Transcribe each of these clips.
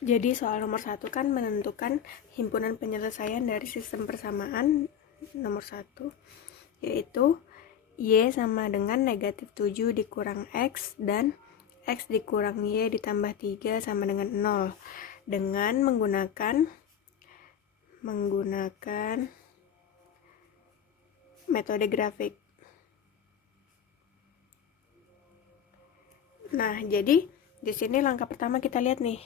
Jadi soal nomor 1 kan menentukan himpunan penyelesaian dari sistem persamaan nomor 1, yaitu Y sama dengan negatif 7 dikurang X dan X dikurang Y ditambah 3 sama dengan 0 dengan menggunakan metode grafik. Nah, jadi di sini langkah pertama kita lihat nih,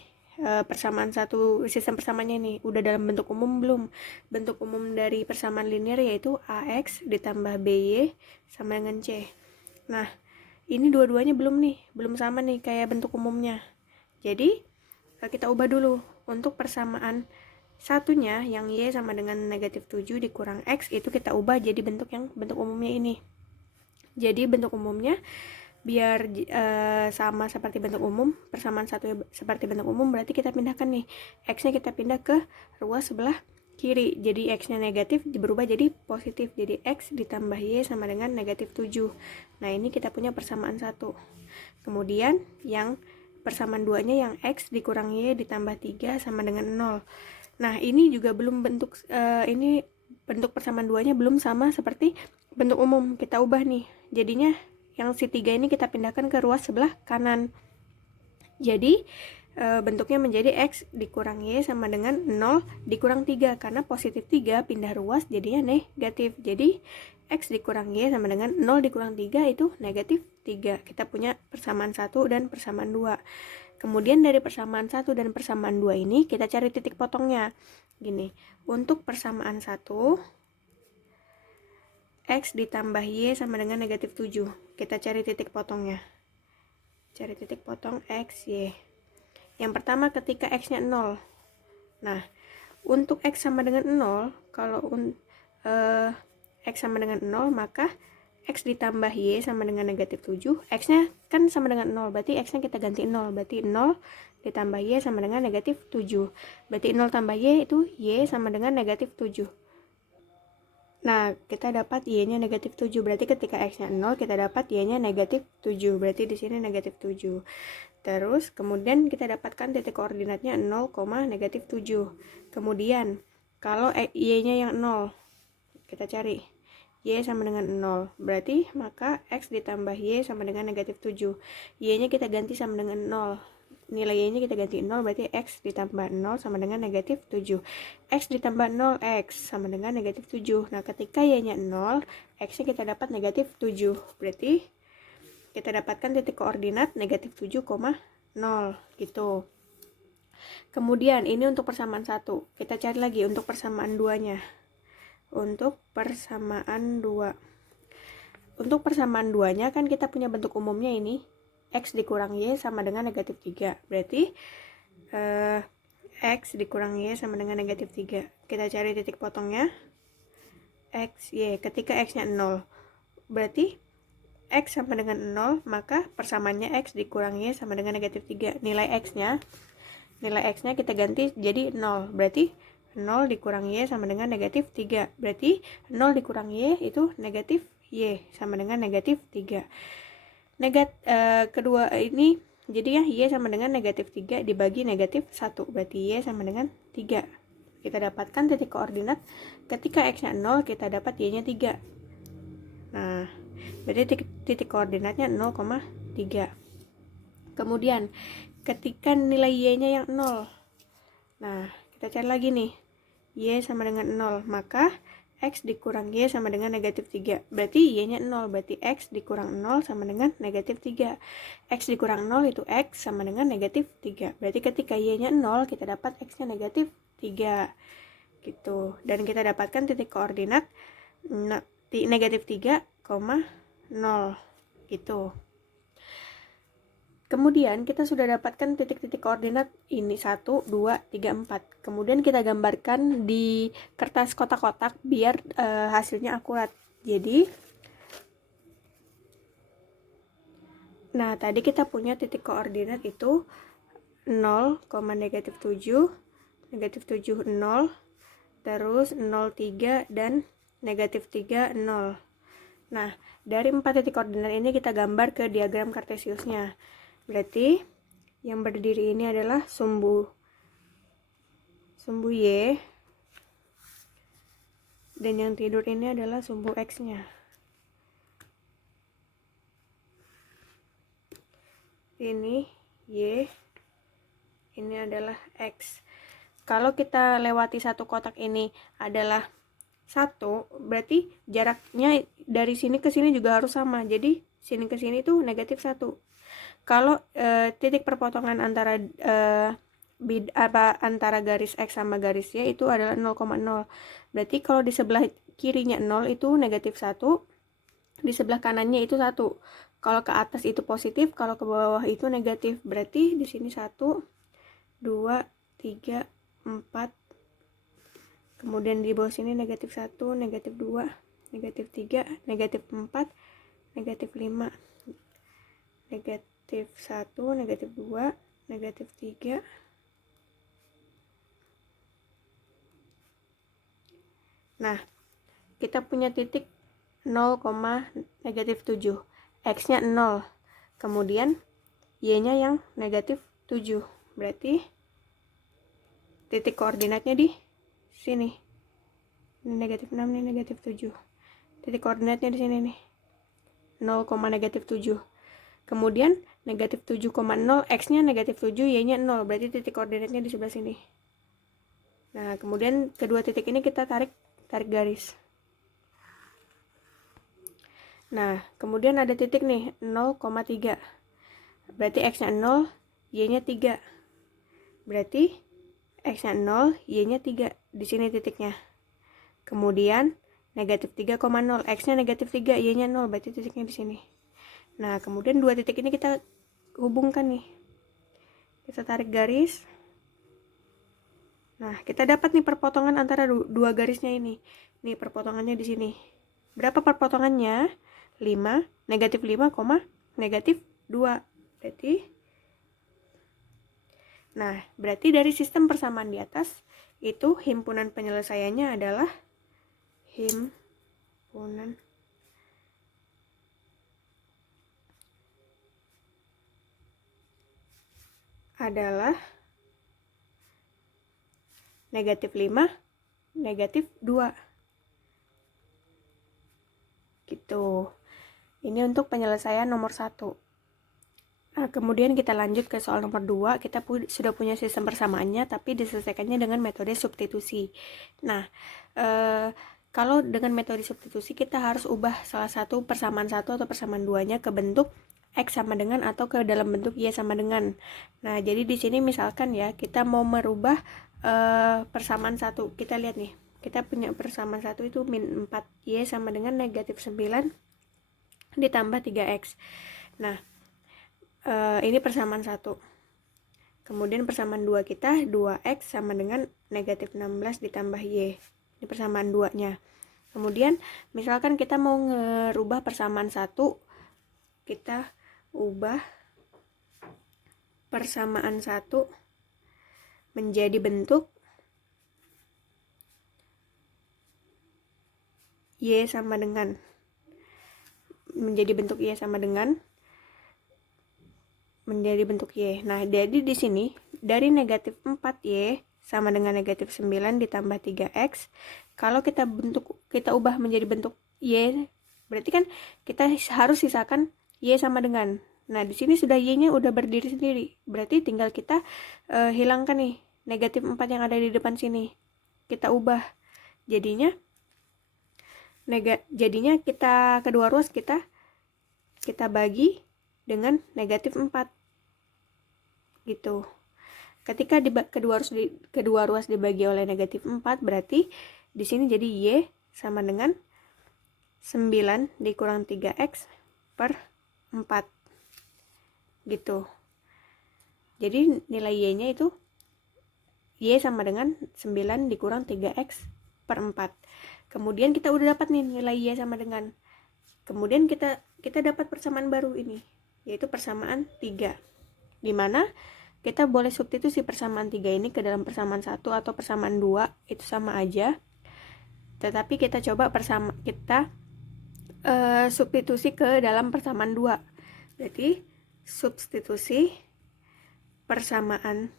persamaan satu sistem persamaannya nih udah dalam bentuk umum belum? Bentuk umum dari persamaan linear yaitu AX ditambah BY sama dengan C. Nah, ini dua-duanya belum sama nih kayak bentuk umumnya. Jadi kita ubah dulu. Untuk persamaan satunya yang Y sama dengan negatif 7 dikurang X itu kita ubah jadi bentuk umumnya ini. Jadi bentuk umumnya biar sama seperti bentuk umum, persamaan satu seperti bentuk umum, berarti kita pindahkan nih, X-nya kita pindah ke ruas sebelah kiri, jadi X-nya negatif berubah jadi positif, jadi X ditambah Y sama dengan negatif 7. Nah, ini kita punya persamaan 1. Kemudian yang persamaan 2-nya yang X dikurang Y ditambah 3 sama dengan 0. Nah, ini juga belum bentuk, ini bentuk persamaan 2-nya belum sama seperti bentuk umum, kita ubah nih, jadinya yang si 3 ini kita pindahkan ke ruas sebelah kanan. Jadi bentuknya menjadi X dikurang Y sama dengan 0 dikurang 3, karena positif 3 pindah ruas jadinya negatif. Jadi X dikurang Y sama dengan 0 dikurang 3 itu negatif 3. Kita punya persamaan 1 dan persamaan 2. Kemudian dari persamaan 1 dan persamaan 2 ini kita cari titik potongnya. Gini, untuk persamaan 1 X ditambah Y sama dengan negatif 7. Kita cari titik potongnya. Cari titik potong X, Y. Yang pertama ketika X-nya 0. Nah, untuk X sama dengan 0, kalau X sama dengan 0, maka X ditambah Y sama dengan negatif 7. X-nya kan sama dengan 0, berarti X-nya kita ganti 0. Berarti 0 ditambah Y sama dengan negatif 7. Berarti 0 tambah Y itu Y sama dengan negatif 7. Nah, kita dapat Y-nya negatif 7. Berarti ketika X-nya 0, kita dapat Y-nya negatif 7. Berarti di sini negatif 7. Terus, kemudian kita dapatkan titik koordinatnya 0, negatif 7. Kemudian, kalau Y-nya yang 0, kita cari. Y sama dengan 0. Berarti, maka X ditambah Y sama dengan negatif 7. Y-nya kita ganti sama dengan 0. Nilai Y-nya kita ganti 0, berarti X ditambah 0 sama dengan negatif 7. X ditambah 0, X sama dengan negatif 7. Nah, ketika Y-nya 0, X-nya kita dapat negatif 7. Berarti kita dapatkan titik koordinat negatif 7, 0 gitu. Kemudian ini untuk persamaan 1. Kita cari lagi untuk persamaan 2-nya. Untuk persamaan 2. Untuk persamaan 2-nya kan kita punya bentuk umumnya ini. X dikurang Y sama dengan negatif 3. Berarti X dikurang Y sama dengan negatif 3. Kita cari titik potongnya. X, Y. Ketika X-nya 0. Berarti X sama dengan 0, maka persamaannya X dikurang Y sama dengan negatif 3. Nilai X-nya kita ganti jadi 0. Berarti 0 dikurang Y sama dengan negatif 3. Berarti 0 dikurang Y itu negatif Y sama dengan negatif 3. Kedua ini jadi ya Y sama dengan negatif 3 dibagi negatif 1. Berarti Y sama dengan 3. Kita dapatkan titik koordinat ketika X-nya 0, kita dapat Y-nya 3. Nah, berarti titik koordinatnya 0,3. Kemudian ketika nilai Y-nya yang 0. Nah, kita cari lagi nih. Y sama dengan 0, maka X dikurang Y sama dengan negatif 3. Berarti Y-nya 0, berarti X dikurang 0 sama dengan negatif 3. X dikurang 0 itu X sama dengan negatif 3. Berarti ketika Y-nya 0, kita dapat X-nya negatif 3. Gitu. Dan kita dapatkan titik koordinat negatif 3, 0. Gitu. Kemudian kita sudah dapatkan titik-titik koordinat ini 1, 2, 3, 4. Kemudian kita gambarkan di kertas kotak-kotak biar hasilnya akurat. Jadi, nah tadi kita punya titik koordinat itu 0, negatif 7, negatif 7, 0, terus 0, 3, dan negatif 3, 0. Nah, dari 4 titik koordinat ini kita gambar ke diagram kartesiusnya. Berarti yang berdiri ini adalah sumbu sumbu Y, dan yang tidur ini adalah sumbu X-nya. Ini Y, ini adalah X. Kalau kita lewati satu kotak ini adalah 1, berarti jaraknya dari sini ke sini juga harus sama. Jadi sini ke sini tuh negatif 1. Kalau titik perpotongan antara antara garis X sama garis Y itu adalah 0,0. Berarti kalau di sebelah kirinya 0 itu negatif 1, di sebelah kanannya itu 1. Kalau ke atas itu positif, kalau ke bawah itu negatif. Berarti di sini 1, 2, 3, 4. Kemudian di bawah sini negatif 1, negatif 2, negatif 3, negatif 4, negatif 5, negatif 1, negatif 2, negatif 3. Nah, kita punya titik 0, negatif 7. X-nya 0. Kemudian Y-nya yang negatif 7. Berarti titik koordinatnya di sini. Ini negatif 6, ini negatif 7. Titik koordinatnya di sini nih. 0, negatif 7. Kemudian negatif 7,0, X-nya negatif 7, Y-nya 0. Berarti titik koordinatnya di sebelah sini. Nah, kemudian kedua titik ini kita tarik garis. Nah, kemudian ada titik nih 0,3. Berarti X-nya 0, Y-nya 3. Berarti X-nya 0, Y-nya 3. Di sini titiknya. Kemudian negatif 3,0, X-nya negatif 3, Y-nya 0. Berarti titiknya di sini. Nah, kemudian dua titik ini kita hubungkan nih. Kita tarik garis. Nah, kita dapat nih perpotongan antara dua garisnya ini. Nih perpotongannya di sini. Berapa perpotongannya? 5, negatif 5, negatif 2. Berarti dari sistem persamaan di atas, itu himpunan penyelesaiannya adalah himpunan adalah negatif 5, negatif 2. Gitu. Ini untuk penyelesaian nomor 1. Nah, kemudian kita lanjut ke soal nomor 2. Kita sudah punya sistem persamaannya, tapi diselesaikannya dengan metode substitusi. Nah, kalau dengan metode substitusi, kita harus ubah salah satu persamaan 1 atau persamaan 2-nya ke bentuk X sama dengan atau ke dalam bentuk Y sama dengan. Nah, jadi di sini misalkan ya, kita mau merubah persamaan 1. Kita lihat nih, kita punya persamaan 1 itu min 4, Y sama dengan negatif 9 ditambah 3X. Nah, ini persamaan 1. Kemudian persamaan 2 kita, 2X sama dengan negatif 16 ditambah Y. Ini persamaan 2-nya. Kemudian, misalkan kita mau ngerubah persamaan 1, kita ubah persamaan 1 menjadi bentuk Y sama dengan. Menjadi bentuk Y. Nah, jadi di sini dari negatif 4Y sama dengan negatif 9 ditambah 3X. Kalau kita ubah menjadi bentuk Y, berarti kan kita harus sisakan Y sama dengan. Nah, di sini sudah Y-nya udah berdiri sendiri. Berarti tinggal kita hilangkan nih negatif 4 yang ada di depan sini. Kita ubah. Jadinya kita kedua ruas kita bagi dengan negatif 4. Gitu. Ketika kedua ruas dibagi oleh negatif 4, berarti di sini jadi Y sama dengan 9 dikurang 3X per 4. Gitu. Jadi nilai Y-nya itu Y sama dengan 9 dikurang 3X per 4. Kemudian kita udah dapat nih nilai Y sama dengan. Kemudian kita dapat persamaan baru ini, yaitu persamaan 3. Dimana kita boleh substitusi persamaan 3 ini ke dalam persamaan 1 atau persamaan 2, itu sama aja. Tetapi kita coba substitusi ke dalam persamaan 2. Berarti substitusi persamaan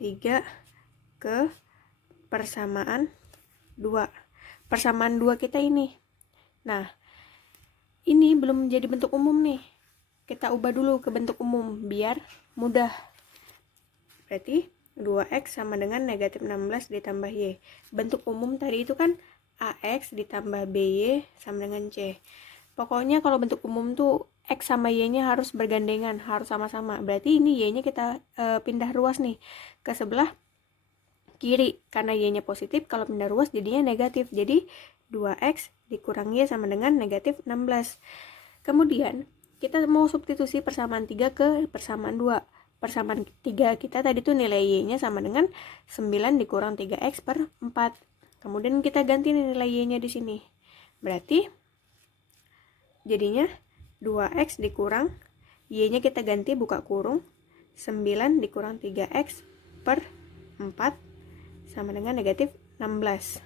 3 ke persamaan 2. Persamaan 2 kita ini. Nah, ini belum menjadi bentuk umum nih. Kita ubah dulu ke bentuk umum biar mudah. Berarti 2x sama dengan negatif 16 ditambah y. Bentuk umum tadi itu kan ax ditambah by sama dengan c. Pokoknya kalau bentuk umum tuh x sama y-nya harus bergandengan, harus sama-sama. Berarti ini y-nya kita pindah ruas nih ke sebelah kiri. Karena y-nya positif, kalau pindah ruas jadinya negatif. Jadi 2x dikurang y sama dengan negatif 16. Kemudian kita mau substitusi persamaan 3 ke persamaan 2. Persamaan 3 kita tadi tuh nilai y-nya sama dengan 9 dikurang 3x per 4. Kemudian kita ganti nilai y-nya di sini. Berarti jadinya 2x dikurang y-nya kita ganti buka kurung 9 dikurang 3x per 4 sama dengan negatif 16.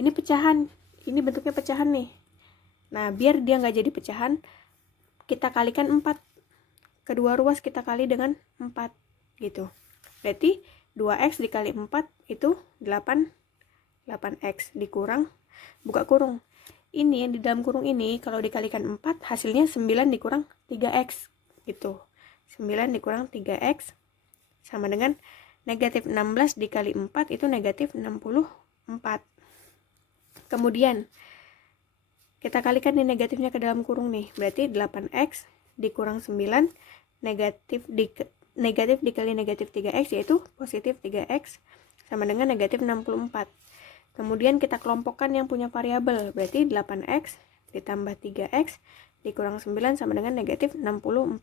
Ini pecahan, ini bentuknya pecahan nih. Nah, biar dia nggak jadi pecahan, kita kalikan 4. Kedua ruas kita kali dengan 4 gitu. Berarti 2x dikali 4 itu 8x dikurang buka kurung. Ini yang di dalam kurung ini kalau dikalikan 4 hasilnya 9 dikurang 3x gitu. 9 dikurang 3x sama dengan negatif 16 dikali 4 itu negatif 64. Kemudian kita kalikan nih negatifnya ke dalam kurung nih. Berarti 8x dikurang 9 negatif dikali negatif 3x yaitu positif 3x sama dengan negatif 64. Kemudian kita kelompokkan yang punya variabel. Berarti 8x ditambah 3x dikurang 9 sama dengan negatif 64.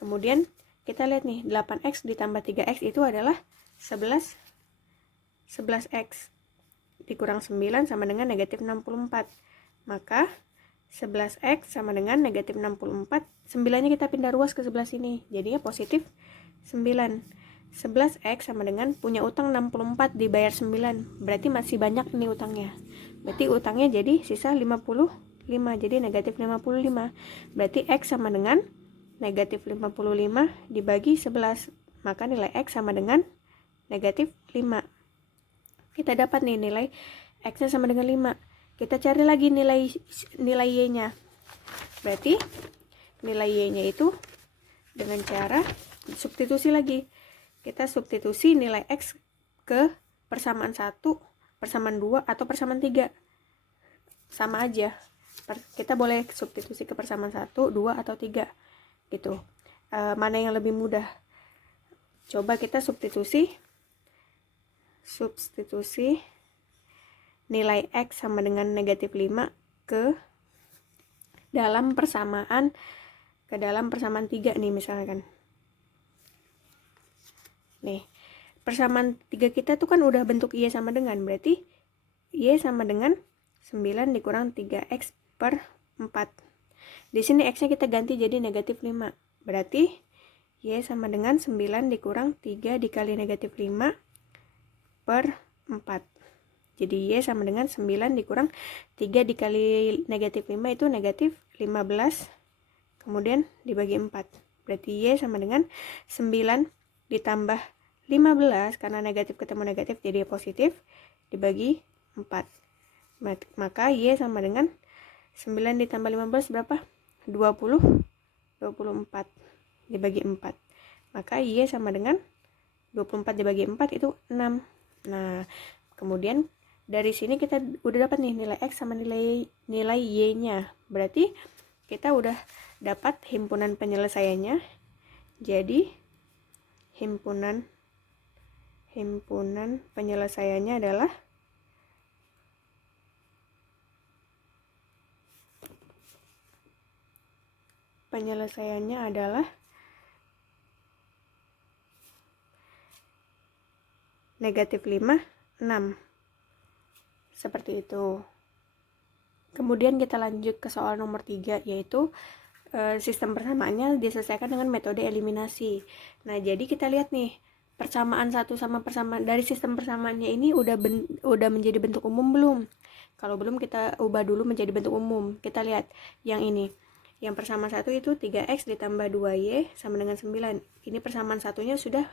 Kemudian kita lihat nih, 8x ditambah 3x itu adalah 11x dikurang 9 sama dengan negatif 64. Maka 11x sama dengan negatif 64. 9-nya kita pindah ruas ke sebelah sini. Jadinya positif 9. 11x sama dengan punya utang 64 dibayar 9. Berarti masih banyak ini utangnya. Berarti utangnya jadi sisa 55. Jadi negatif 55. Berarti x sama dengan negatif 55 dibagi 11. Maka nilai x sama dengan negatif 5. Kita dapat nih nilai x-nya sama dengan 5. Kita cari lagi nilai y-nya. Berarti nilai y-nya itu dengan cara substitusi lagi. Kita substitusi nilai x ke persamaan 1, persamaan 2, atau persamaan 3. Sama aja. Kita boleh substitusi ke persamaan 1, 2, atau 3. Gitu. Mana yang lebih mudah? Coba kita substitusi nilai x sama dengan negatif 5 ke dalam persamaan 3 nih misalkan. Nih, persamaan 3 kita tuh kan udah bentuk y sama dengan, berarti y sama dengan 9 dikurang 3x per 4. Di sini x-nya kita ganti jadi negatif 5. Berarti y sama dengan 9 dikurang 3 dikali negatif 5 per 4. Jadi y sama dengan 9 dikurang 3 dikali negatif 5 itu negatif 15. Kemudian dibagi 4. Berarti y sama dengan 9 ditambah 15, karena negatif ketemu negatif jadi positif, dibagi 4. Maka y sama dengan 9 ditambah 15 berapa? 24 dibagi 4. Maka y sama dengan 24 dibagi 4 itu 6. Nah, kemudian dari sini kita udah dapat nih nilai x sama nilai y-nya. Berarti kita udah dapat himpunan penyelesaiannya. Jadi himpunan penyelesaiannya adalah negatif 5, 6. Seperti itu. Kemudian kita lanjut ke soal nomor 3, yaitu sistem persamaannya diselesaikan dengan metode eliminasi. Nah, jadi kita lihat nih, persamaan satu sama persamaan dari sistem persamaannya ini udah menjadi bentuk umum belum? Kalau belum, kita ubah dulu menjadi bentuk umum. Kita lihat yang ini. Yang persamaan 1 itu 3x ditambah 2y sama dengan 9. Ini persamaan satunya sudah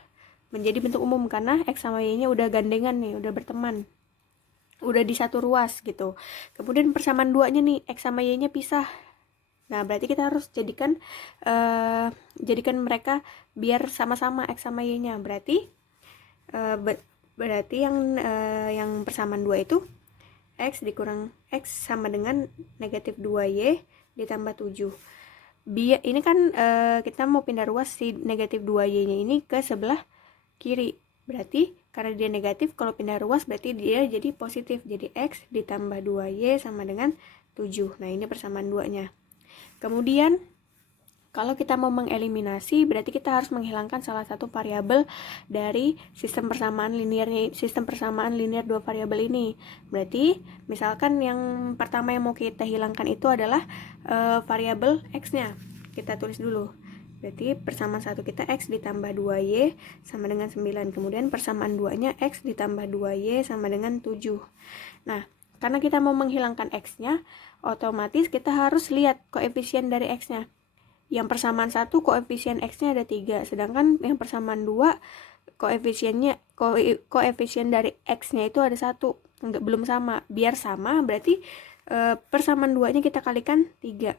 menjadi bentuk umum karena X sama Y-nya udah gandengan nih, udah berteman, udah di satu ruas gitu. Kemudian persamaan 2-nya nih, X sama Y-nya pisah. Nah, berarti kita harus jadikan mereka biar sama-sama X sama Y-nya. Berarti yang persamaan 2 itu X dikurang X sama dengan negatif 2Y ditambah 7. Ini kan kita mau pindah ruas si negatif 2Y-nya ini ke sebelah kiri. Berarti karena dia negatif, kalau pindah ruas berarti dia jadi positif. Jadi X ditambah 2Y sama dengan 7. Nah, ini persamaan 2-nya. Kemudian kalau kita mau mengeliminasi, berarti kita harus menghilangkan salah satu variabel dari sistem persamaan linear dua variabel ini. Berarti misalkan yang pertama yang mau kita hilangkan itu adalah variabel X-nya. Kita tulis dulu. Berarti persamaan 1 kita X ditambah 2Y sama dengan 9. Kemudian persamaan 2-nya X ditambah 2Y sama dengan 7. Nah, karena kita mau menghilangkan X-nya, otomatis kita harus lihat koefisien dari X-nya. Yang persamaan 1 koefisien X-nya ada 3, sedangkan yang persamaan 2 koefisien dari X-nya itu ada 1, belum sama. Biar sama berarti persamaan 2-nya kita kalikan 3,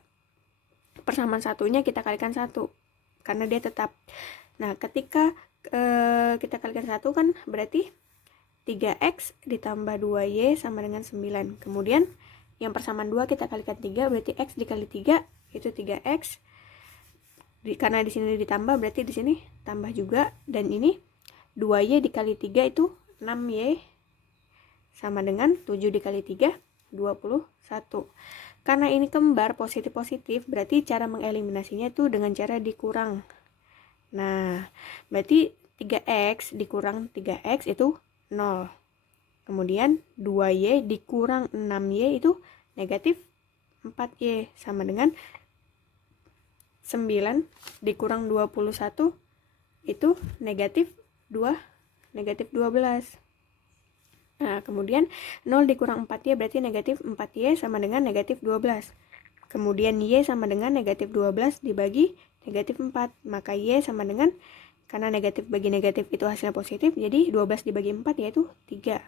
persamaan 1-nya kita kalikan 1 karena dia tetap. Nah, ketika kita kalikan 1 kan berarti 3X ditambah 2Y sama dengan 9. Kemudian yang persamaan 2 kita kalikan 3, berarti X dikali 3 itu 3X. Karena di sini ditambah berarti di sini tambah juga, dan ini 2Y dikali 3 itu 6Y sama dengan 7 dikali 3 21. Karena ini kembar positif-positif, berarti cara mengeliminasinya itu dengan cara dikurang. Nah, berarti 3X dikurang 3X itu 0. Kemudian 2Y dikurang 6Y itu negatif 4Y sama dengan 9 dikurang 21 itu negatif 12. Nah, kemudian 0 dikurang 4Y berarti negatif 4Y sama dengan negatif 12. Kemudian Y sama dengan negatif 12 dibagi negatif 4. Maka Y sama dengan, karena negatif bagi negatif itu hasilnya positif, jadi 12 dibagi 4 yaitu 3.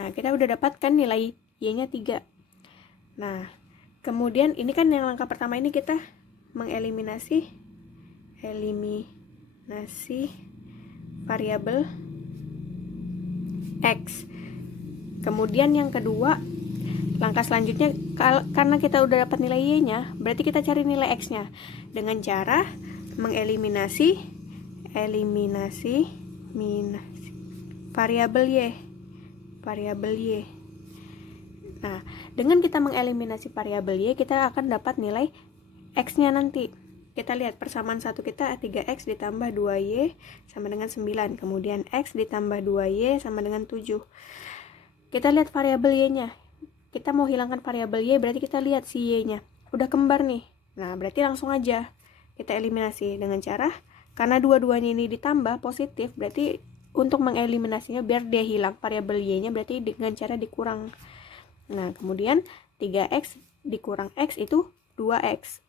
Nah, kita udah dapatkan nilai Y-nya 3. Nah, kemudian ini kan yang langkah pertama ini kita mengeliminasi variabel X. Kemudian yang kedua, langkah selanjutnya karena kita udah dapat nilai Y-nya, berarti kita cari nilai X-nya dengan cara mengeliminasi variabel Y. Nah, dengan kita mengeliminasi variabel Y, kita akan dapat nilai X-nya nanti. Kita lihat persamaan 1 kita 3X ditambah 2Y sama dengan 9. Kemudian X ditambah 2Y sama dengan 7. Kita lihat variabel Y-nya. Kita mau hilangkan variabel Y, berarti kita lihat si Y-nya. Udah kembar nih. Nah, berarti langsung aja kita eliminasi dengan cara, karena dua-duanya ini ditambah positif, berarti untuk mengeliminasinya biar dia hilang variabel Y-nya, berarti dengan cara dikurang. Nah, kemudian 3X dikurang X itu 2X.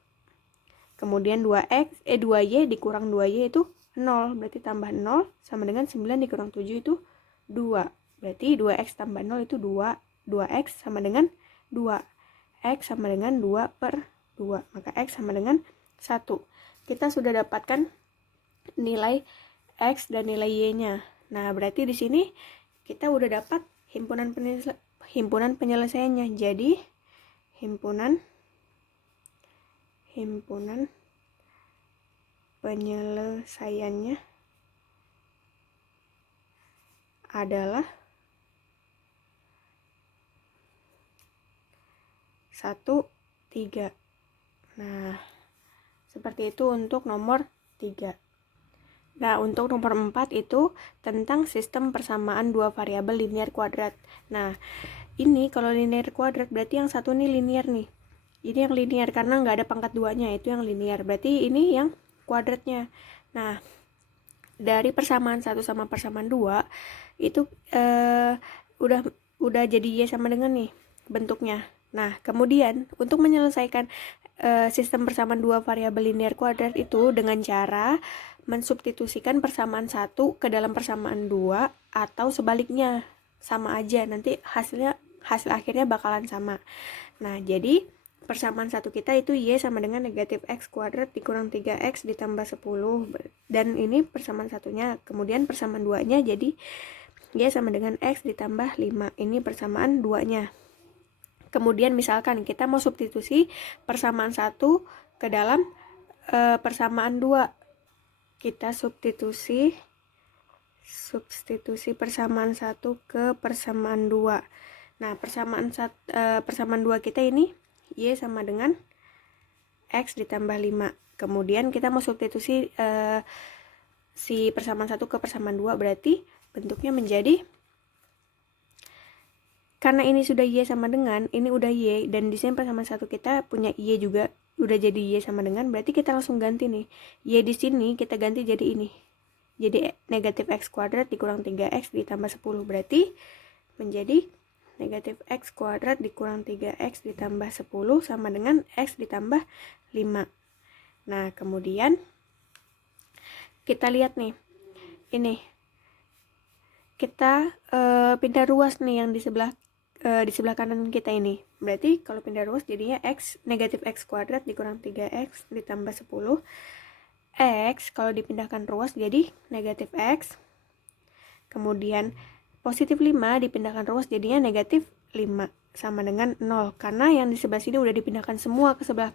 Kemudian 2Y dikurang 2Y itu 0, berarti tambah 0 sama dengan 9 dikurang 7 itu 2. Berarti 2X tambah 0 itu 2. 2X sama dengan 2. X sama dengan 2 per 2. Maka X sama dengan 1. Kita sudah dapatkan nilai X dan nilai Y-nya. Nah, berarti di sini kita udah dapat himpunan penyelesaiannya. Jadi himpunan penyelesaiannya adalah 1, 3. Nah, seperti itu untuk nomor 3. Nah, untuk nomor 4 itu tentang sistem persamaan dua variabel linear kuadrat. Nah, ini kalau linear kuadrat berarti yang satu nih linear nih. Ini yang linear karena nggak ada pangkat 2-nya, itu yang linear. Berarti ini yang kuadratnya. Nah, dari persamaan 1 sama persamaan 2 itu udah jadi Y sama dengan nih bentuknya. Nah, kemudian untuk menyelesaikan sistem persamaan dua variabel linear kuadrat itu dengan cara mensubstitusikan persamaan 1 ke dalam persamaan 2 atau sebaliknya. Sama aja, nanti hasil akhirnya bakalan sama. Nah, jadi persamaan 1 kita itu Y sama dengan negatif X kuadrat dikurang 3X ditambah 10. Dan ini persamaan satunya. Kemudian persamaan 2-nya jadi Y sama dengan X ditambah 5. Ini persamaan 2-nya. Kemudian misalkan kita mau substitusi persamaan 1 ke dalam persamaan 2. Kita substitusi persamaan 1 ke persamaan 2. Nah, persamaan 2 kita ini Y sama dengan X ditambah 5. Kemudian kita mau substitusi si persamaan 1 ke persamaan 2, berarti bentuknya menjadi, karena ini sudah Y sama dengan, ini udah Y, dan di sini persamaan 1 kita punya Y juga, udah jadi Y sama dengan, berarti kita langsung ganti nih. Y di sini kita ganti jadi ini. Jadi negatif X kuadrat dikurang 3X ditambah 10, berarti menjadi negatif X kuadrat dikurang 3X ditambah 10 sama dengan X ditambah 5. Nah, kemudian kita lihat nih, ini kita pindah ruas nih yang di sebelah kanan kita ini. Berarti kalau pindah ruas jadinya X negatif X kuadrat dikurang 3X ditambah 10. X kalau dipindahkan ruas jadi negatif X. Kemudian positif 5 dipindahkan ruas jadinya negatif 5 sama dengan 0. Karena yang di sebelah sini udah dipindahkan semua ke sebelah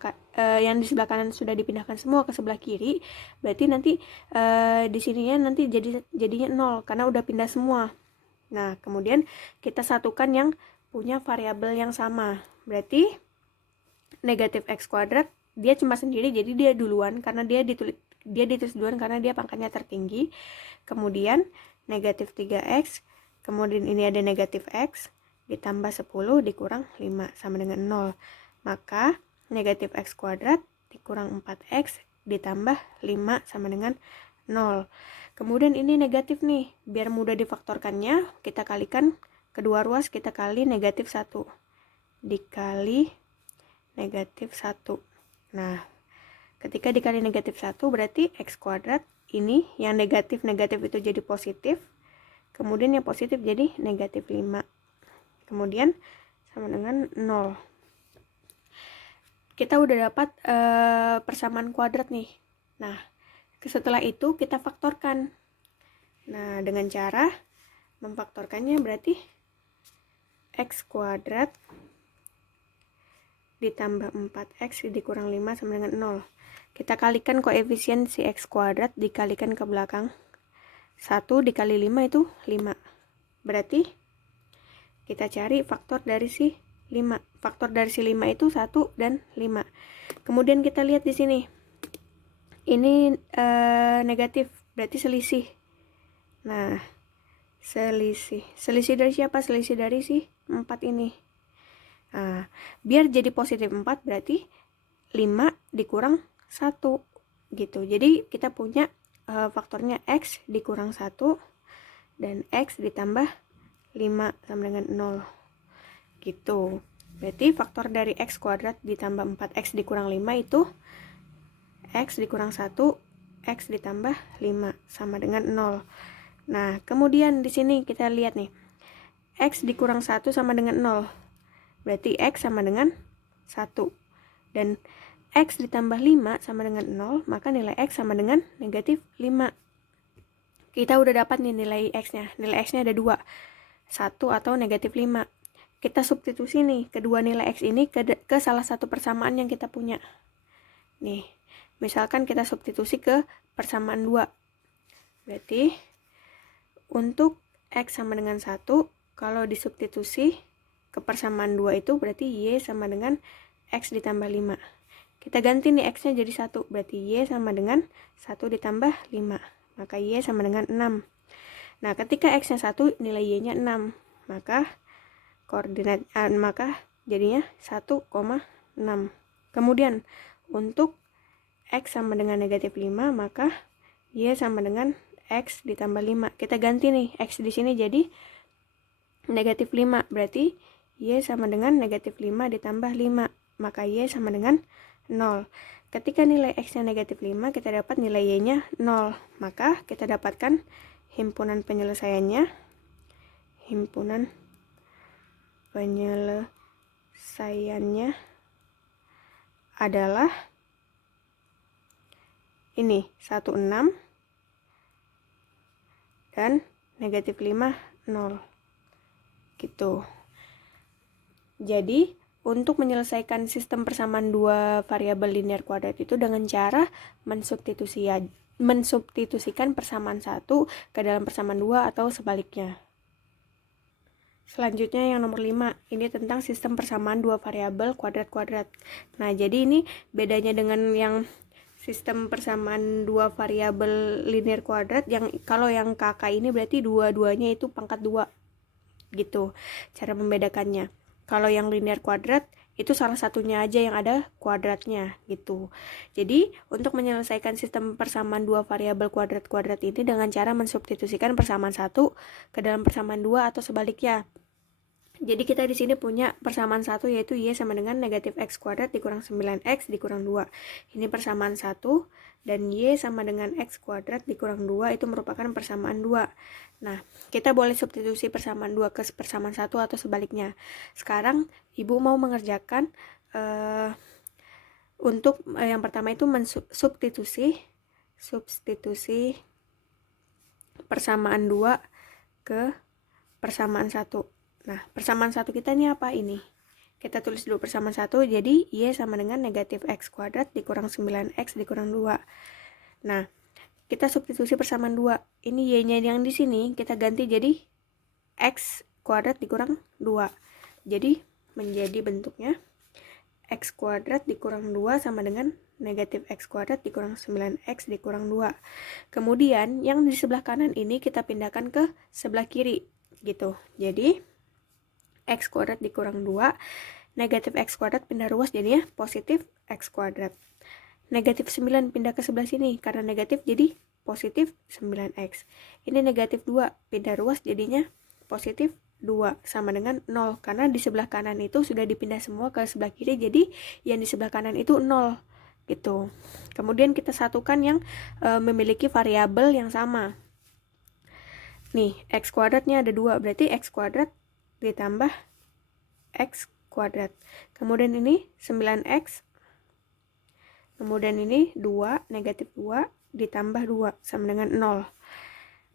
yang di sebelah kanan sudah dipindahkan semua ke sebelah kiri. Berarti nanti di sininya nanti jadinya 0 karena udah pindah semua. Nah, kemudian kita satukan yang punya variabel yang sama. Berarti negatif X kuadrat dia cuma sendiri, jadi dia duluan karena dia ditulis duluan karena dia pangkatnya tertinggi. Kemudian negatif 3X, kemudian ini ada negatif X ditambah 10 dikurang 5 sama dengan 0. Maka negatif X kuadrat dikurang 4X ditambah 5 sama dengan 0. Kemudian ini negatif nih, biar mudah difaktorkannya kita kalikan kedua ruas, kita kali negatif 1 dikali negatif 1. Nah, ketika dikali negatif 1 berarti X kuadrat ini yang negatif itu jadi positif, kemudian yang positif jadi negatif 5, kemudian sama dengan 0. Kita udah dapat persamaan kuadrat nih. Nah, setelah itu kita faktorkan. Nah, dengan cara memfaktorkannya berarti X kuadrat ditambah 4X dikurang 5 sama dengan 0. Kita kalikan koefisien si X kuadrat dikalikan ke belakang. 1 dikali 5 itu 5. Berarti kita cari faktor dari si 5. Faktor dari si 5 itu 1 dan 5. Kemudian kita lihat di sini. Ini negatif, berarti selisih. Nah, selisih dari siapa? Selisih dari si 4 ini. Nah, biar jadi positif 4 berarti 5 dikurang 1 gitu. Jadi kita punya faktornya X dikurang 1 dan X ditambah 5 sama dengan 0 gitu. Berarti faktor dari X kuadrat ditambah 4X dikurang 5 itu X dikurang 1 X ditambah 5 sama dengan 0. Nah, kemudian di sini kita lihat nih, X dikurang 1 sama dengan 0. Berarti X sama dengan 1. Dan X ditambah 5 sama dengan 0, maka nilai X sama dengan negatif 5. Kita udah dapat nih nilai X-nya. Nilai X-nya ada 2. 1 atau negatif 5. Kita substitusi nih kedua nilai X ini ke salah satu persamaan yang kita punya. Nih, misalkan kita substitusi ke persamaan 2. Berarti untuk X sama dengan 1, kalau disubstitusi ke persamaan 2 itu berarti Y sama dengan X ditambah 5. Kita ganti nih X-nya jadi 1, berarti Y sama dengan 1 ditambah 5. Maka Y sama dengan 6. Nah, ketika X-nya 1, nilai Y-nya 6. Maka jadinya 1,6. Kemudian untuk X sama dengan negatif 5, maka Y sama dengan X ditambah 5. Kita ganti nih X di sini jadi negatif 5, berarti Y sama dengan negatif 5 ditambah 5. Maka Y sama dengan 0. Ketika nilai X-nya negatif 5, kita dapat nilai Y-nya 0. Maka kita dapatkan himpunan penyelesaiannya. Himpunan penyelesaiannya adalah ini 16 dan negatif 5 0 gitu. Jadi untuk menyelesaikan sistem persamaan dua variabel linear kuadrat itu dengan cara mensubstitusikan persamaan satu ke dalam persamaan dua atau sebaliknya. Selanjutnya yang nomor 5, ini tentang sistem persamaan dua variabel kuadrat-kuadrat. Nah, jadi ini bedanya dengan yang sistem persamaan dua variabel linear kuadrat, yang kalau yang kakak ini berarti dua-duanya itu pangkat 2 gitu cara membedakannya. Kalau yang linear kuadrat itu salah satunya aja yang ada kuadratnya gitu. Jadi untuk menyelesaikan sistem persamaan dua variabel kuadrat-kuadrat ini dengan cara mensubstitusikan persamaan satu ke dalam persamaan 2 atau sebaliknya. Jadi kita di sini punya persamaan satu, yaitu Y sama dengan negatif X kuadrat dikurang 9X dikurang 2. Ini persamaan satu, dan Y sama dengan X kuadrat dikurang 2 itu merupakan persamaan 2. Nah, kita boleh substitusi persamaan 2 ke persamaan satu atau sebaliknya. Sekarang Ibu mau mengerjakan untuk yang pertama itu substitusi persamaan 2 ke persamaan 1. Nah, persamaan 1 kita ini apa ini? Kita tulis dulu persamaan 1, jadi Y sama dengan negatif X kuadrat dikurang 9X dikurang 2. Nah, kita substitusi persamaan 2. Ini Y-nya yang di sini kita ganti jadi X kuadrat dikurang 2. Jadi menjadi bentuknya X kuadrat dikurang 2 sama dengan negatif X kuadrat dikurang 9X dikurang 2. Kemudian yang di sebelah kanan ini kita pindahkan ke sebelah kiri gitu. Jadi X kuadrat dikurang 2, negatif X kuadrat pindah ruas jadinya positif X kuadrat. Negatif 9 pindah ke sebelah sini, karena negatif jadi positif 9X. Ini negatif 2 pindah ruas jadinya positif 2 sama dengan 0, karena di sebelah kanan itu sudah dipindah semua ke sebelah kiri, jadi yang di sebelah kanan itu 0 gitu. Kemudian kita satukan yang memiliki variabel yang sama. Nih, X kuadratnya ada 2, berarti X kuadrat ditambah X kuadrat. Kemudian ini 9X. Kemudian ini 2, negatif 2 ditambah 2 sama dengan 0.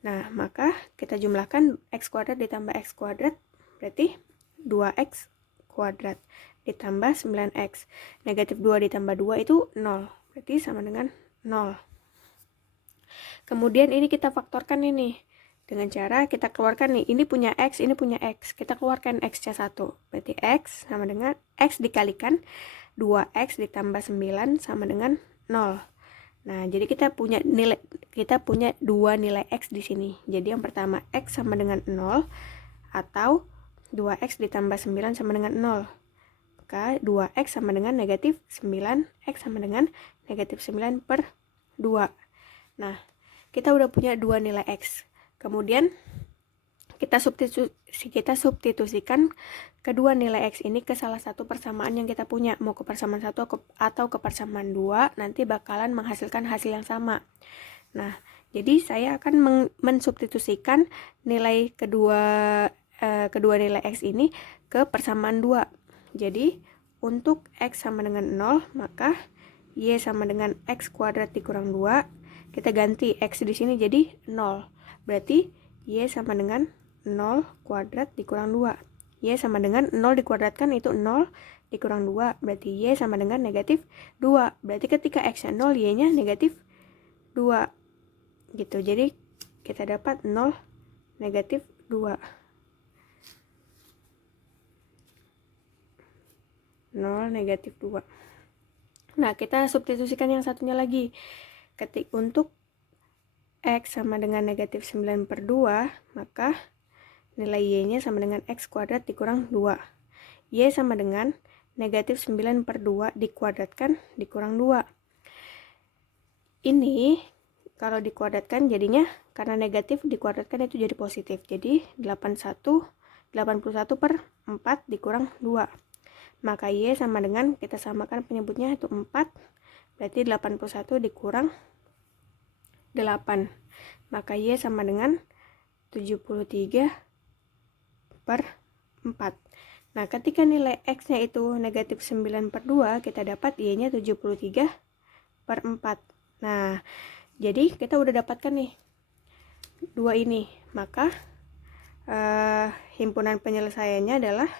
Nah, maka kita jumlahkan X kuadrat ditambah X kuadrat berarti 2X kuadrat ditambah 9X. Negatif 2 ditambah 2 itu 0. Berarti sama dengan 0. Kemudian ini kita faktorkan ini. Dengan cara kita keluarkan nih, ini punya X, ini punya X. Kita keluarkan X-nya 1. Berarti X sama dengan X dikalikan 2X ditambah 9 sama dengan 0. Nah, jadi kita punya dua nilai X di sini. Jadi yang pertama X sama dengan 0 atau 2X ditambah 9 sama dengan 0. Maka 2X sama dengan negatif 9, X sama dengan negatif 9 per 2. Nah, kita udah punya dua nilai X. Kemudian kita substitusikan kedua nilai X ini ke salah satu persamaan yang kita punya. Mau ke persamaan 1 atau ke persamaan 2, nanti bakalan menghasilkan hasil yang sama. Nah, jadi saya akan mensubstitusikan nilai kedua nilai X ini ke persamaan 2. Jadi, untuk X sama dengan 0, maka Y sama dengan X kuadrat dikurang 2. Kita ganti X di sini jadi 0. Berarti Y sama dengan 0 kuadrat dikurang 2. Y sama dengan 0 dikuadratkan itu 0 dikurang 2. Berarti Y sama dengan negatif 2. Berarti ketika X-nya 0, Y-nya negatif 2. Gitu. Jadi kita dapat 0 negatif 2. 0 negatif 2. Nah, kita substitusikan yang satunya lagi. Untuk X sama dengan negatif 9 per 2, maka nilai Y-nya sama dengan X kuadrat dikurang 2. Y sama dengan negatif 9 per 2 dikuadratkan dikurang 2. Ini kalau dikuadratkan jadinya, karena negatif dikuadratkan itu jadi positif. Jadi 81 81 per 4 dikurang 2. Maka Y sama dengan, kita samakan penyebutnya itu 4, berarti 81 dikurang 8. Maka Y sama dengan 73 per 4. Nah, ketika nilai X-nya itu negatif 9 per 2, kita dapat Y-nya 73 per 4. Nah, jadi kita udah dapatkan nih 2 ini. Maka himpunan penyelesaiannya adalah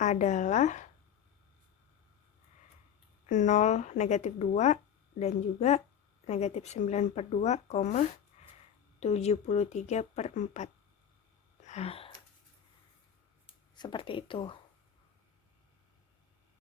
adalah 0, negatif 2, dan juga negatif 9 per 2, 73 per 4. Nah, seperti itu.